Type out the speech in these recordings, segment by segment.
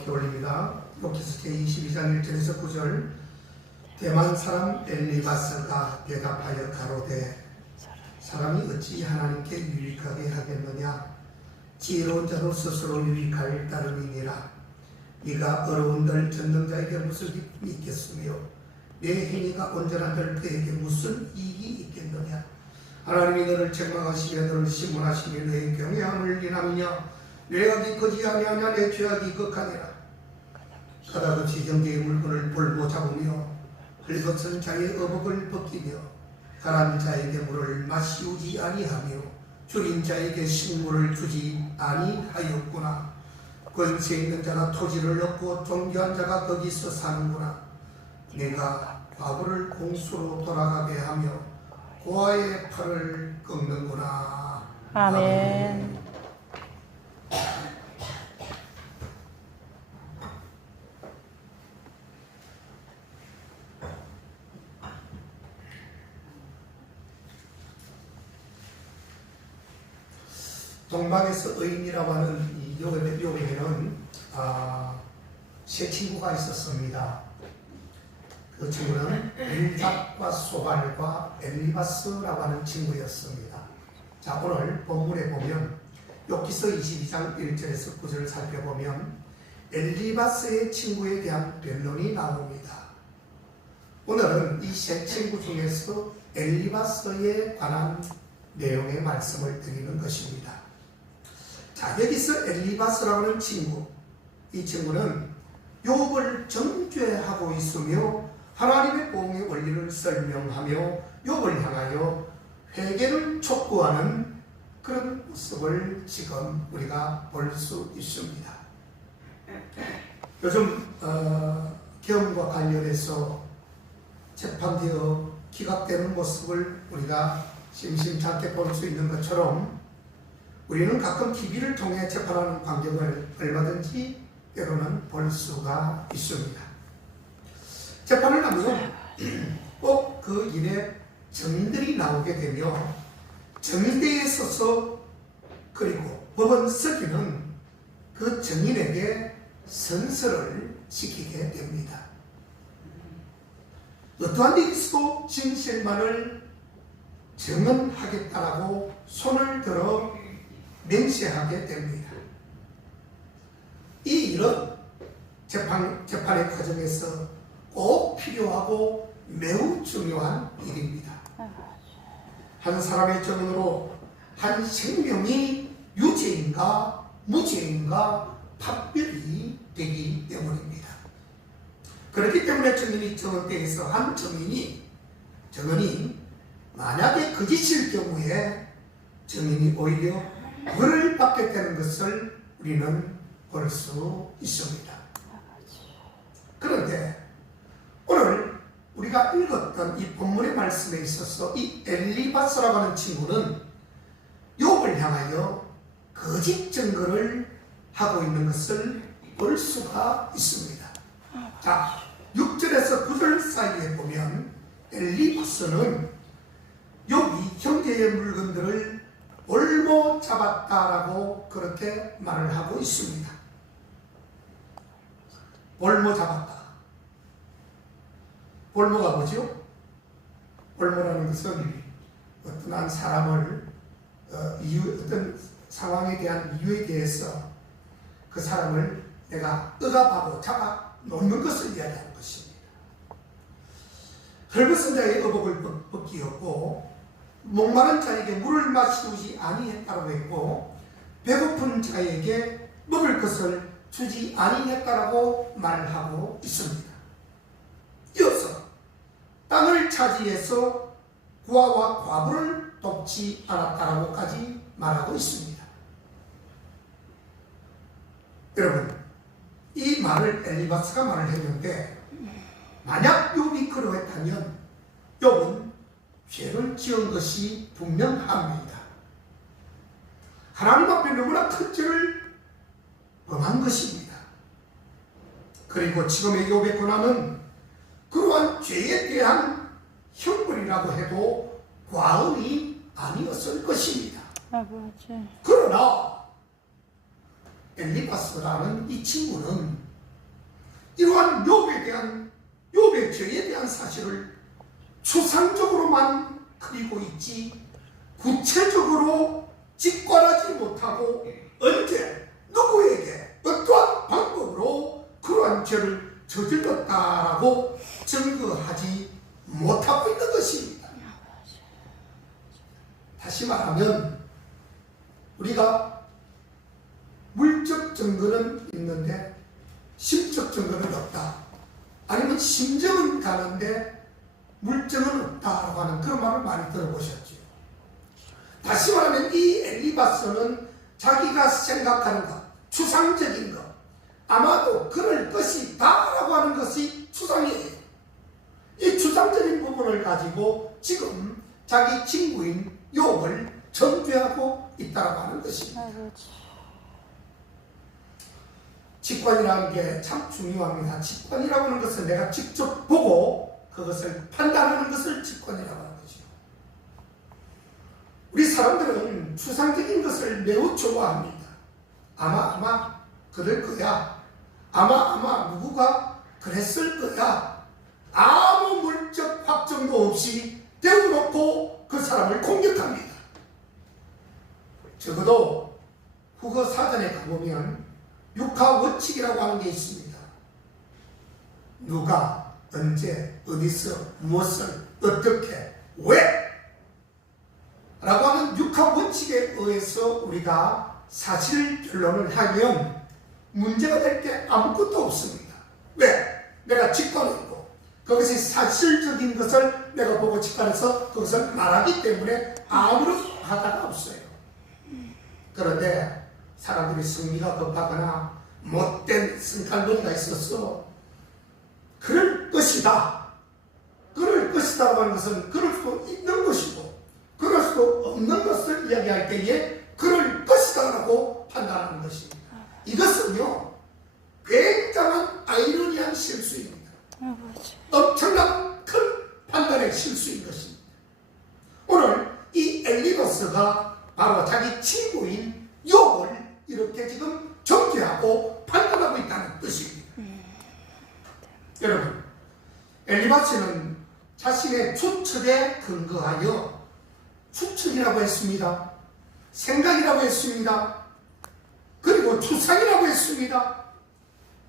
높이 올립니다. 욥기서 제22장 1절에서 9절. 대만 사람 엘리바스가 대답하여 가로되 사람이 어찌 하나님께 유익하게 하겠느냐. 지혜로운 자도 스스로 유익할 따름이니라. 네가 어려운들 전능자에게 무슨 기쁨이 있겠으며 내 행위가 온전한 그에게 무슨 이익이 있겠느냐. 하나님이 너를 책망하시며 너를 심문하시며 너의 경외함을 인하느냐. 내 악이 거지 아니하냐. 내 죄악이 극하니라. 가다없이 형제의 물건을 볼모 잡으며 헐벗은 자의 어복을 벗기며 가난 자에게 물을 마시우지 아니하며 줄인 자에게 식물을 주지 아니하였구나. 권세 있는 자가 토지를 얻고 존귀한 자가 거기서 사는구나. 내가 과부를 공수로 돌아가게 하며 고아의 팔을 꺾는구나. 아멘. 동방에서 의인이라고 하는 이 욥에게는 세 친구가 있었습니다. 그 친구는 빌닷과 소발과 엘리바스라고 하는 친구였습니다. 자, 오늘 본문에 보면 욥기서 22장 1절에서 9절을 살펴보면 엘리바스의 친구에 대한 변론이 나옵니다. 오늘은 이 세 친구 중에서 엘리바스에 관한 내용의 말씀을 드리는 것입니다. 자, 여기서 엘리바스라고 하는 친구, 이 친구는 욥을 정죄하고 있으며 하나님의 보응의 원리를 설명하며 욥을 향하여 회개를 촉구하는 그런 모습을 지금 우리가 볼 수 있습니다. 요즘 계엄과 관련해서 재판되어 기각되는 모습을 우리가 심심찮게 볼 수 있는 것처럼 우리는 가끔 TV를 통해 재판하는 광경을 얼마든지 때로는 볼 수가 있습니다. 재판을 하면 꼭 그 일에 증인들이 나오게 되며 증인대에 서서 그리고 법원서기는 그 증인에게 선서를 지키게 됩니다. 어떠한 일이 있어도 진실만을 증언하겠다라고 손을 들어 맹세하게 됩니다. 이 일은 재판의 과정에서 꼭 필요하고 매우 중요한 일입니다. 한 사람의 증언으로 한 생명이 유죄인가 무죄인가 판별이 되기 때문입니다. 그렇기 때문에 증인이 증언대에서 한 증인이 만약에 거짓일 경우에 증인이 오히려 벌을 받게 되는 것을 우리는 볼 수 있습니다. 그런데 오늘 우리가 읽었던 이 본문의 말씀에 있어서 이 엘리바스라고 하는 친구는 욥을 향하여 거짓 증거를 하고 있는 것을 볼 수가 있습니다. 자, 6절에서 9절 사이에 보면 엘리바스는 욥이 형제의 물건들을 올모 잡았다라고 그렇게 말을 하고 있습니다. 올모 잡았다. 올모가 뭐죠? 올모라는 것은 어떤 한 사람을 어떤 상황에 대한 이유에 대해서 그 사람을 내가 억압하고 잡아 놓는 것을 이야기하는 것입니다. 헐벗은 자의 어복을 벗기었고 목마른 자에게 물을 마시우지 아니했다고 했고 배고픈 자에게 먹을 것을 주지 아니했다라고 말하고 있습니다. 이어서 땅을 차지해서 고아와 과부를 돕지 않았다라고까지 말하고 있습니다. 여러분, 이 말을 엘리바스가 말을 했는데 만약 욥이 그러했다면 욥은 죄를 지은 것이 분명합니다. 하나님 앞에 너무나 큰 죄를 범한 것입니다. 그리고 지금의 욥의 고난은 그러한 죄에 대한 형벌이라고 해도 과언이 아니었을 것입니다. 아버지. 그러나 엘리바스라는 이 친구는 이러한 욥의 죄에 대한 사실을 추상적으로만 그리고 있지 구체적으로 직관하지 못하고 언제 누구에게 어떠한 방법으로 그러한 죄를 저질렀다라고 증거하지 못하고 있는 것입니다. 다시 말하면 우리가 물적 증거는 있는데 심적 증거는 없다. 아니면 심정은 가는데 물증은 없다라고 하는 그런 말을 많이 들어보셨죠. 다시 말하면 이 엘리바스는 자기가 생각하는 것, 추상적인 것, 아마도 그럴 것이다 라고 하는 것이 추상이에요. 이 추상적인 부분을 가지고 지금 자기 친구인 욥을 정죄하고 있다고 하는 것입니다. 직관이라는 게 참 중요합니다. 직관이라고 하는 것은 내가 직접 보고 그것을 판단하는 것을 직관이라고 하는 거죠. 우리 사람들은 추상적인 것을 매우 좋아합니다. 아마 그럴 거야. 아마 누구가 그랬을 거야. 아무 물적 확정도 없이 대우놓고 그 사람을 공격합니다. 적어도 국어 사전에 가보면 육하 원칙이라고 하는 게 있습니다. 누가 언제 어디서 무엇을 어떻게 왜 라고 하는 육하 원칙에 의해서 우리가 사실 결론을 하면 문제가 될 게 아무것도 없습니다. 왜? 내가 직관했고 그것이 사실적인 것을 내가 보고 직관해서 그것을 말하기 때문에 아무런 바다가 없어요. 그런데 사람들이 성미가 급하거나 못된 성깔머리가 있어서 그럴 것이다. 그럴 것이다 하는 것은 그럴 수도 있는 것이고 그럴 수도 없는 것을 이야기할 때에 그럴 것이다 라고 판단하는 것입니다. 이것은요 굉장한 아이러니한 실수입니다. 엄청난 큰 판단의 실수인 것입니다. 오늘 이 엘리바스가 바로 자기 친구인 욥을 이렇게 지금 정죄하고 판단하고 있다는 뜻입니다. 여러분, 엘리바스는 자신의 추측에 근거하여 추측이라고 했습니다. 생각이라고 했습니다. 그리고 추상이라고 했습니다.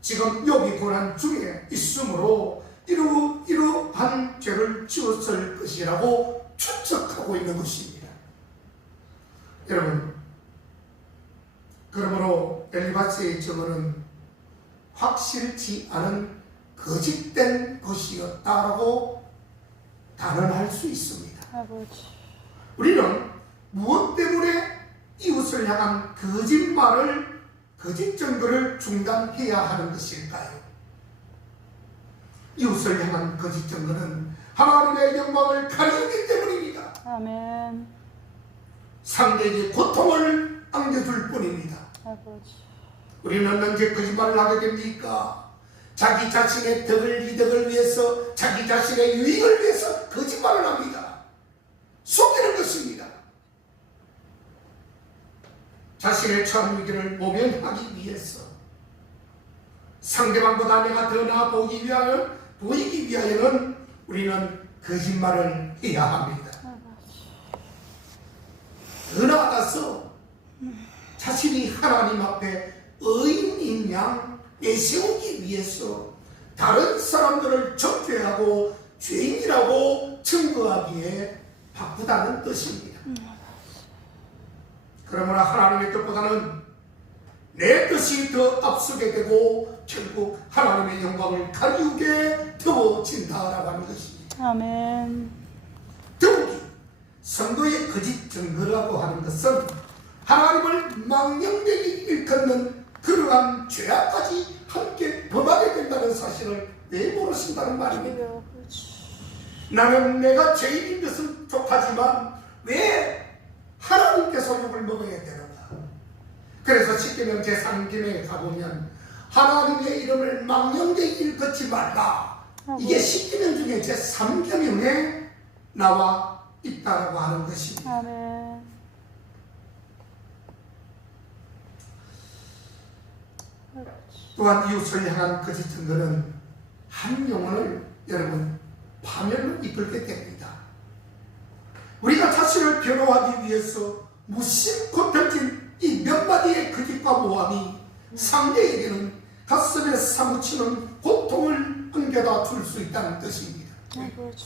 지금 욥이 고난 중에 있으므로 이러한 죄를 지었을 것이라고 추측하고 있는 것입니다. 여러분, 그러므로 엘리바스의 증언은 확실치 않은 거짓된 것이었다라고 단언할 수 있습니다. 아버지. 우리는 무엇 때문에 이웃을 향한 거짓말을, 거짓 증거를 중단해야 하는 것일까요? 이웃을 향한 거짓 증거는 하나님의 영광을 가리우기 때문입니다. 아멘. 상대에게 고통을 안겨줄 뿐입니다. 아버지. 우리는 언제 거짓말을 하게 됩니까? 자기 자신의 이득을 위해서, 자기 자신의 유익을 위해서 거짓말을 합니다. 속이는 것입니다. 자신의 처한 위기를 모면하기 위해서, 상대방보다 내가 더 나아 보이기 위하여는 우리는 거짓말을 해야 합니다. 더 나아가서 자신이 하나님 앞에 의인인 양 내세우기 위해서 다른 사람들을 정죄하고 죄인이라고 증거하기에 바쁘다는 뜻입니다. 그러므로 하나님의 뜻보다는 내 뜻이 더 앞서게 되고 결국 하나님의 영광을 가리우게 되어진다라고 하는 것입니다. 아멘. 더욱이 성도의 거짓 증거라고 하는 것은 하나님을 망령되게 일컫는 그러한 죄악까지 함께 범하게 된다는 사실을 왜 모르신다는 말입니다. 나는 내가 죄인인 것은 족하지만 왜 하나님께서 욕을 먹어야 되는가? 그래서 십계명 제3계명에 가보면 하나님의 이름을 망령되게 일컫지 말라. 이게 십계명 중에 제3계명에 나와 있다라고 하는 것입니다. 아멘. 또한 이웃을 향한 거짓 증거는 한 영혼을 여러분 파멸로 이끌게 됩니다. 우리가 자신을 변호하기 위해서 무심코 던진 이 몇 마디의 거짓과 모함이 상대에게는 가슴에 사무치는 고통을 안겨다 줄 수 있다는 뜻입니다. 아버지.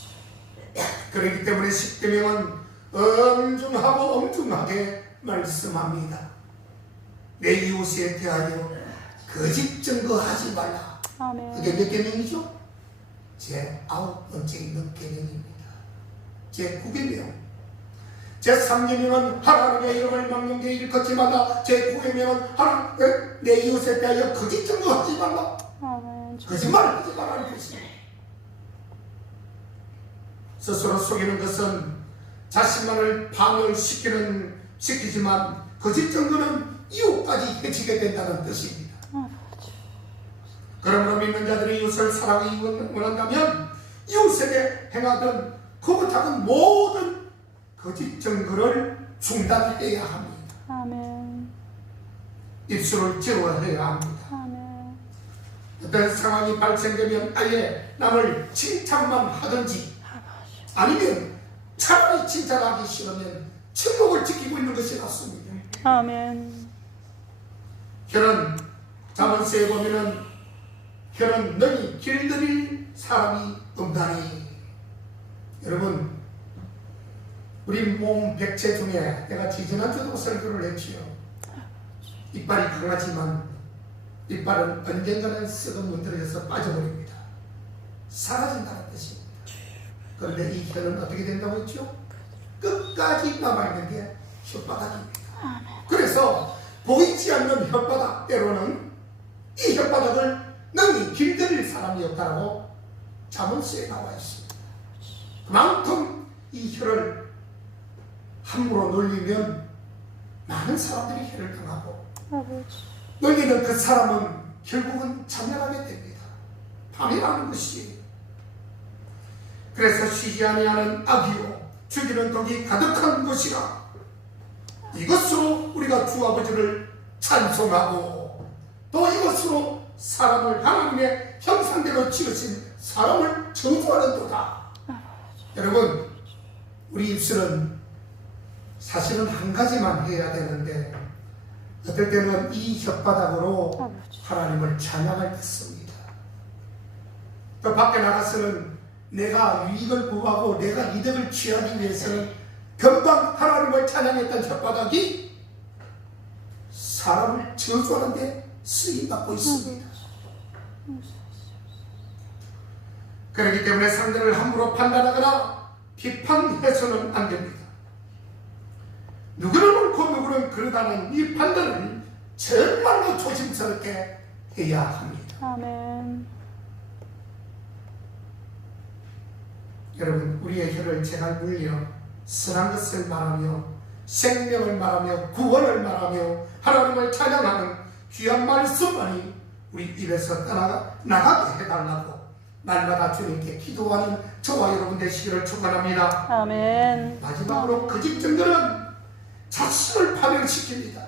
그렇기 때문에 십계명은 엄중하고 엄중하게 말씀합니다. 내 이웃에 대하여 거짓 증거하지 말라. 아멘. 그게 몇 계명이죠? 제 9번째 있는 계명입니다. 제 9계명. 제 3계명은 하나님의 이름을 망령되이 일컫지 말라. 제 9계명은 내 이웃에 대하여 거짓 증거하지 말라. 아멘. 거짓말을 하지 말라는 것입니다. 스스로 속이는 것은 자신만을 시키지만 거짓 증거는 이웃까지 해치게 된다는 뜻입니다. 그러므로 믿는 자들이 이웃을 사랑하기 원한다면 이웃에게 행하던 크고 작은 모든 거짓 증거를 중단해야 합니다. 아멘. 입술을 제어해야 합니다. 아멘. 어떤 상황이 발생되면 아예 남을 칭찬만 하든지 아니면 차라리 칭찬하기 싫으면 침묵을 지키고 있는 것이 낫습니다. 아멘. 혈은 자문서에 보면은 혈은 너희 길들일 사람이 없다니. 여러분, 우리 몸 백체 중에 내가 지지난주도 설교를 했지요. 이빨이 강하지만 이빨은 언젠가는 썩은 문드러져서 빠져버립니다. 사라진다는 뜻입니다. 그런데 이 혀는 어떻게 된다고 했죠? 끝까지 남아있는 게 혓바닥입니다. 그래서 보이지 않는 혓바닥, 때로는 이 혓바닥을 능히 길들일 사람이 없다고 자문서에 나와 있습니다. 그만큼 이 혀를 함부로 놀리면 많은 사람들이 혀를 당하고 놀리는 그 사람은 결국은 참여하게 됩니다. 밤이라는 것이. 그래서 쉬지 아니하는 악이요 죽이는 독이 가득한 것이라. 이것으로 우리가 주 아버지를 찬송하고 또 이것으로 사람을 하나님의 형상대로 지으신 사람을 저주하는도다. 여러분, 우리 입술은 사실은 한 가지만 해야 되는데 어떨 때는 이 혓바닥으로 하나님을 찬양할 때 씁니다. 또 밖에 나가서는 내가 유익을 구하고 내가 이득을 취하기 위해서는 금방 하나님을 찬양했던 혓바닥이 사람을 저주하는 데 쓰임받고 있습니다. 그렇기 때문에 상대를 함부로 판단하거나 비판해서는 안 됩니다. 누구는 옳고 누구는 그러다는 이 판단을 정말로 조심스럽게 해야 합니다. 아멘. 여러분, 우리의 혀를 제가 물려 선한 것을 말하며 생명을 말하며 구원을 말하며 하나님을 찬양하는 귀한 말씀만이 우리 입에서 떠나가게 해달라고 날마다 주님께 기도하는 저와 여러분 되시기를 축원합니다. 아멘. 마지막으로 거짓 증거는 자신을 파멸시킵니다.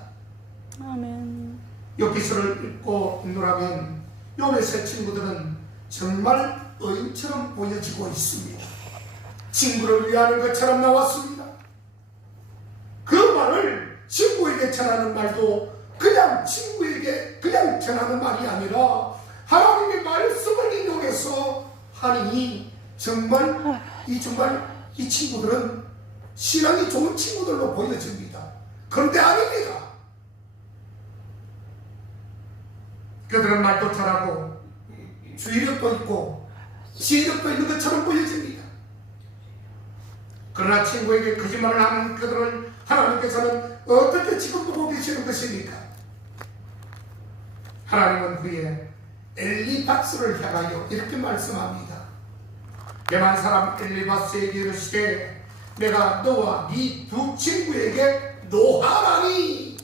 아멘. 욥기서를 읽고 읽노라면 욥의 세 친구들은 정말 의인처럼 보여지고 있습니다. 친구를 위하는 것처럼 나왔습니다. 그 말을 친구에게 전하는 말도 그냥 친구에게 그냥 전하는 말이 아니라 하나님의 말씀을 인용해서 하니 정말 이 친구들은 신앙이 좋은 친구들로 보여집니다. 그런데 아닙니다. 그들은 말도 잘하고 주의력도 있고 지혜력도 있는 것처럼 보여집니다. 그러나 친구에게 거짓말을 하는 그들을 하나님께서는 어떻게 지금 보고 계시는 것입니까? 하나님은 그의 엘리바스를 향하여 이렇게 말씀합니다. 대만 사람 엘리바스에게 이르시되 내가 너와 네 두 친구에게 노하라니.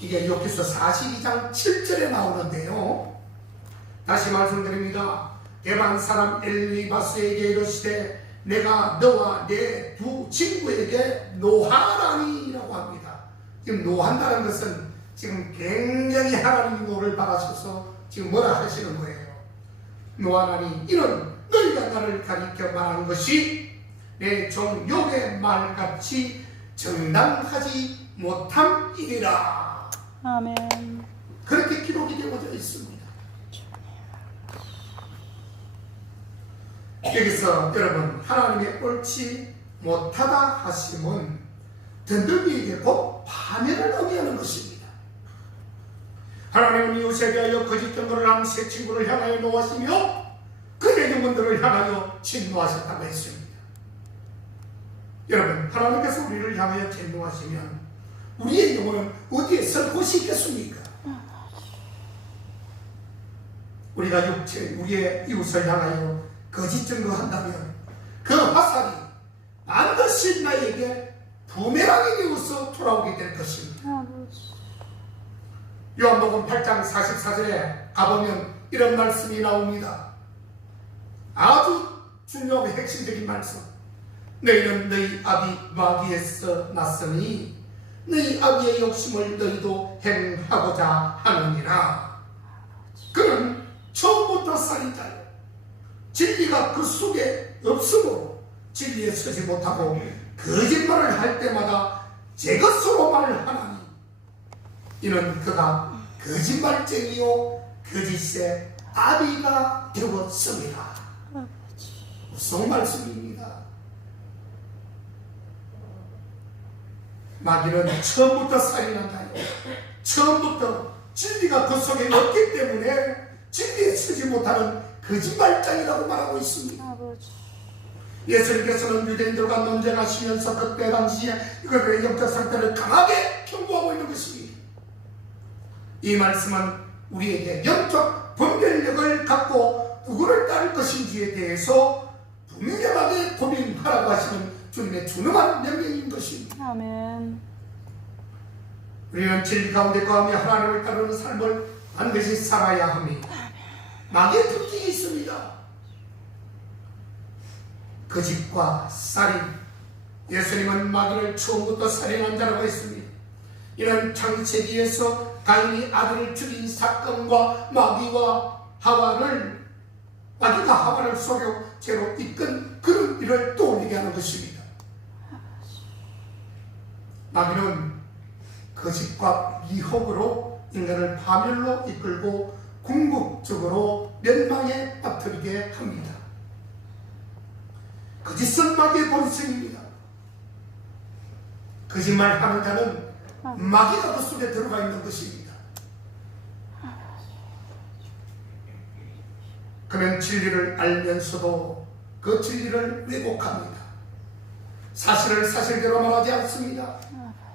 이게 욥기서 42장 7절에 나오는데요. 다시 말씀드립니다. 대만 사람 엘리바스에게 이르시되 내가 너와 내 두 친구에게 노하라니 라고 합니다. 지금 노한다는 것은 지금 굉장히 하나님이 노를 받으셔서 지금 뭐라 하시는 거예요? 노아나니 이는 너희가 나를 가리켜 말한 것이 내 종 욥의 말같이 정당하지 못한 일이라. 아멘. 그렇게 기록이 되어져 있습니다. 여기서 여러분 하나님의 옳지 못하다 하심은 든든히에게 곧 파멸을 의미하는 것입니다. 하나님은 이웃에 대하여 거짓 증거를 한 세 친구를 향하여 노하시며 그의 영혼들을 향하여 진노하셨다고 했습니다. 여러분 하나님께서 우리를 향하여 진노하시면 우리의 영혼은 어디에 설 곳이 있겠습니까? 우리가 육체 우리의 이웃을 향하여 거짓 증거한다면 그 화살이 반드시 나에게 부메랑이 되어서 돌아오게 될 것입니다. 요한복음 8장 44절에 가보면 이런 말씀이 나옵니다. 아주 중요하고 핵심적인 말씀. 너희는 너희 아비 마귀에서 났으니 너희 아비의 욕심을 너희도 행하고자 하느니라. 그는 처음부터 살인자요 진리가 그 속에 없으므로 진리에 서지 못하고 거짓말을 할 때마다 제 것으로 말하나니 이는 그가 거짓말쟁이요 거짓의 아비가 되었습니다. 무슨 말씀입니다. 마귀는 처음부터 살인한다요. 처음부터 진리가 그 속에 없기 때문에 진리에 서지 못하는 거짓말장이라고 말하고 있습니다. 예수님께서는 유대인들과 논쟁하시면서 그때 당시에 그들의 영적 상태를 강하게 경고하고 있는 것입니다. 이 말씀은 우리에게 영적 분별력을 갖고 누구를 따를 것인지에 대해서 분명하게 고민하라고 하시는 주님의 준엄한 명령인 것입니다. 아멘. 우리는 진리 가운데 거하며 하나님을 따르는 삶을 반드시 살아야 합니다. 마귀의 특징이 있습니다. 거짓과 살인. 예수님은 마귀를 처음부터 살인한 자라고 했습니다. 이는 창세기에서 가인이 아들을 죽인 사건과 마귀가 하와를 속여 죄로 이끈 그런 일을 떠올리게 하는 것입니다. 마귀는 거짓과 미혹으로 인간을 파멸로 이끌고 궁극적으로 멸망에 빠뜨리게 합니다. 거짓은 마귀의 본성입니다. 거짓말하는 자는 마귀가 그 속에 들어가 있는 것입니다. 그는 진리를 알면서도 그 진리를 왜곡합니다. 사실을 사실대로 말하지 않습니다.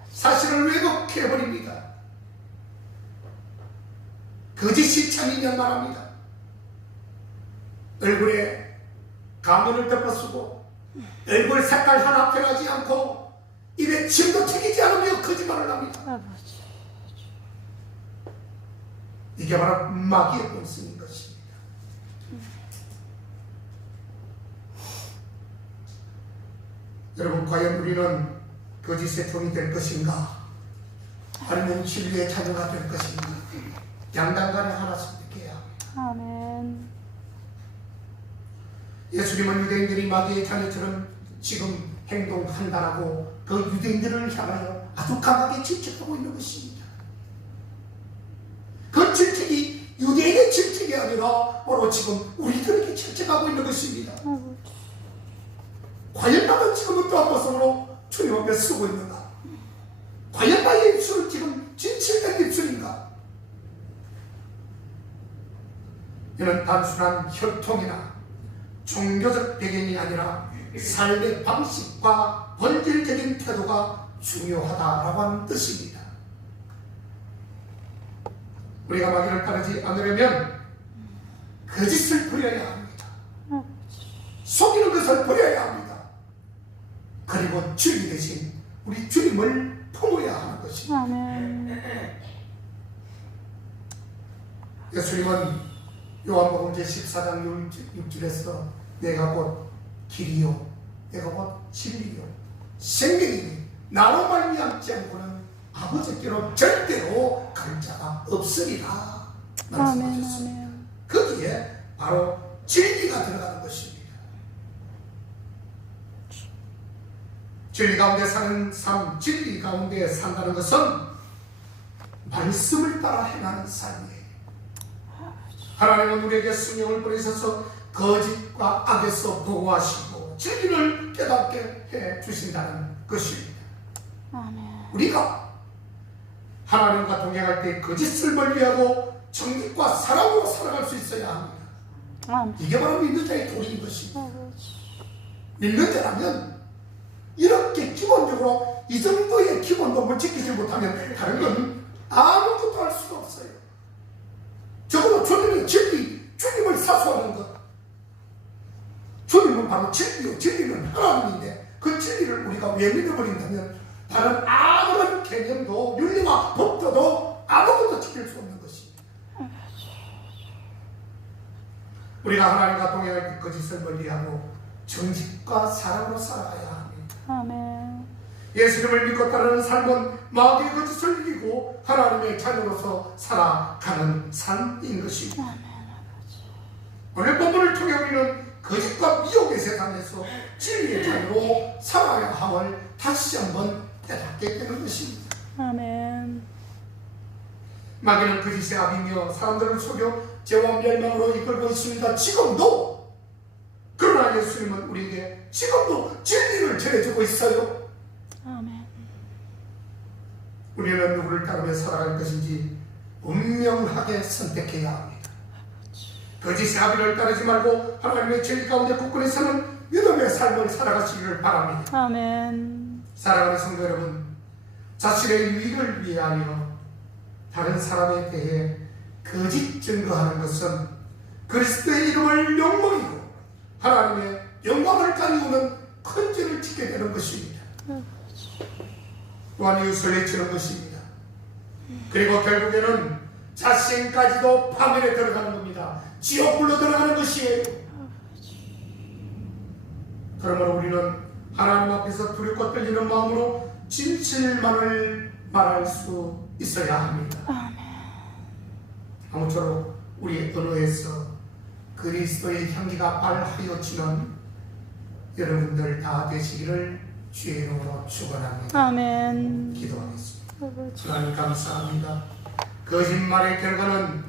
사실을 왜곡해버립니다. 거짓이 참이면 말합니다. 얼굴에 가면을 덮어쓰고 얼굴 색깔 하나 변하지 않고 입에 침도 튀기지 않으며 거짓말을 합니다. 이게 바로 마귀의 본성인 것입니다. 여러분 과연 우리는 거짓의 종이 될 것인가 아니면 진리의 자녀가 될 것인가 양당간에 하나 선택해야 합니다. 아멘. 예수님은 유대인들이 마귀의 자녀처럼 지금 행동한다라고 그 유대인들을 향하여 아주 강하게 질책하고 있는 것입니다. 그 질책이 유대인의 질책이 아니라 바로 지금 우리들에게 질책하고 있는 것입니다. 과연 나는 지금 어떠한 모습으로 주님 앞에 쓰고 있는가? 과연 나의 입술은 지금 진실된 입술인가? 이는 단순한 혈통이나 종교적 배경이 아니라 삶의 방식과 본질적인 태도가 중요하다라고 하는 뜻입니다. 우리가 마귀를 따르지 않으려면 거짓을 버려야 합니다. 속이는 것을 버려야 합니다. 그리고 주님 대신 우리 주님을 품어야 하는 것입니다. 아멘. 예수님은 요한복음 제14장 6절에서 내가 곧 길이요 내가 곧 진리요 생명이니 나로 말미암지 않고는 아버지께로 절대로 갈 자가 없으리라. 말씀하셨습니다. 아멘. 거기에 바로 진리가 들어가는 것입니다. 진리 가운데 사는 삶, 진리 가운데 산다는 것은 말씀을 따라 행하는 삶이에요. 하나님은 우리에게 성령을 보내셔서 거짓과 악에서 보호하시고 진리를 깨닫게 해 주신다는 것입니다. 아멘. 우리가 하나님과 동행할 때 거짓을 멀리하고 정직과 사랑으로 살아갈 수 있어야 합니다. 아멘. 이게 바로 믿는 자의 도리인 것입니다. 아버지. 믿는 자라면 이렇게 기본적으로 이 정도의 기본법을 지키지 못하면 다른 건 아무것도 할 수가 없어요. 적어도 주님의 진리, 주님을 사수하는 것. 주님은 바로 진리요. 진리는 하나님인데 그 진리를 우리가 왜 믿어버린다면 다른 아무런 개념도 윤리와 법도도 아무것도 지킬 수 없는 것입니다. 우리가 하나님과 동행할 때 거짓을 멀리하고 정직과 사랑으로 살아가야 합니다. 아멘. 예수님을 믿고 따르는 삶은 마귀의 거짓을 이기고 하나님의 자녀로서 살아가는 삶인 것입니다. 오늘 본문을 통해 우리는 거짓과 미혹의 세상에서 진리의 자녀로 살아야 함을 다시 한번 깨닫게 되는 것입니다. 아멘. 마귀는 거짓의 압이며 사람들을 속여 죄와 멸망으로 이끌고 있습니다. 지금도. 그러나 예수님은 우리에게 지금도 진리를 전해주고 있어요. 아멘. 우리는 누구를 따르며 살아갈 것인지 분명하게 선택해야 합니다. 거짓의 아비를 따르지 말고 하나님의 진리 가운데 굳건히 사는 믿음의 삶을 살아가시기를 바랍니다. 아멘. 사랑하는 성도 여러분, 자신의 유익을 위하여 다른 사람에 대해 거짓 증거하는 것은 그리스도의 이름을 욕먹이고 하나님의 영광을 가리우는 큰 죄를 짓게 되는 것입니다. 또한 이웃을 해치는 것입니다. 그리고 결국에는 자신까지도 파멸에 들어가는 겁니다. 지옥불로 들어가는 것이에요. 그러므로 우리는 하나님 앞에서 두렵고 떨리는 마음으로 진실만을 말할 수 있어야 합니다. 아무쪼록 우리의 언어에서 그리스도의 향기가 발하여지는 여러분들 다 되시기를 주의 이름으로 축원합니다. 아멘. 기도하겠습니다. 아버지. 하나님 감사합니다. 거짓말의 결과는